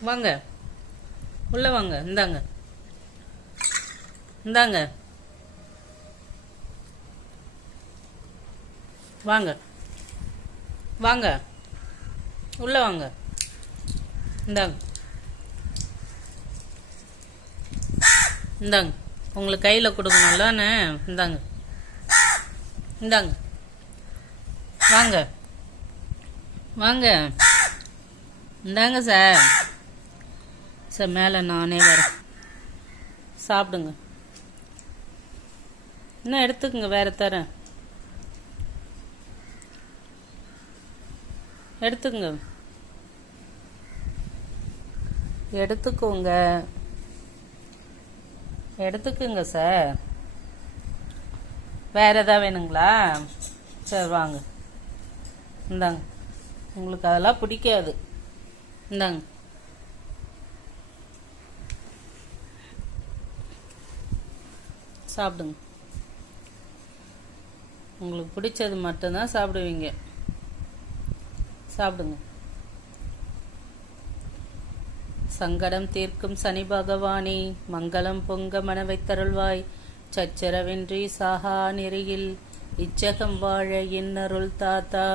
வாங்க, உள்ள வாங்க. இந்தாங்க, இந்தாங்க, வாங்க, வாங்க, உள்ள வாங்க. இந்தாங்க, இந்தாங்க. உங்களுக்கு கையில் கொடுக்கணும்லண்ணே. இந்தாங்க, இந்தாங்க, வாங்க, வாங்க. இந்தாங்க சார். சார் மேலே நானே வரேன். சாப்பிடுங்க. இன்னும் எடுத்துக்கங்க, வேற தரேன். எடுத்துக்கங்க, எடுத்துக்கோங்க, எடுத்துக்குங்க சார். வேற ஏதாவது வேணுங்களா? சரி வாங்க. இந்தாங்க, உங்களுக்கு அதெல்லாம் பிடிக்காது. இந்தாங்க, சாப்பிடுங்க. உங்களுக்கு பிடிச்சது மட்டும்தான் சாப்பிடுவீங்க. சாப்பிடுங்க. சங்கடம் தீர்க்கும் சனி பகவானே, மங்களம் பொங்க மனவைத்தருள்வாய். சச்சரவின்றி சாகா நெறியில் இச்சகம் வாழ இன்னருள் தாத்தா.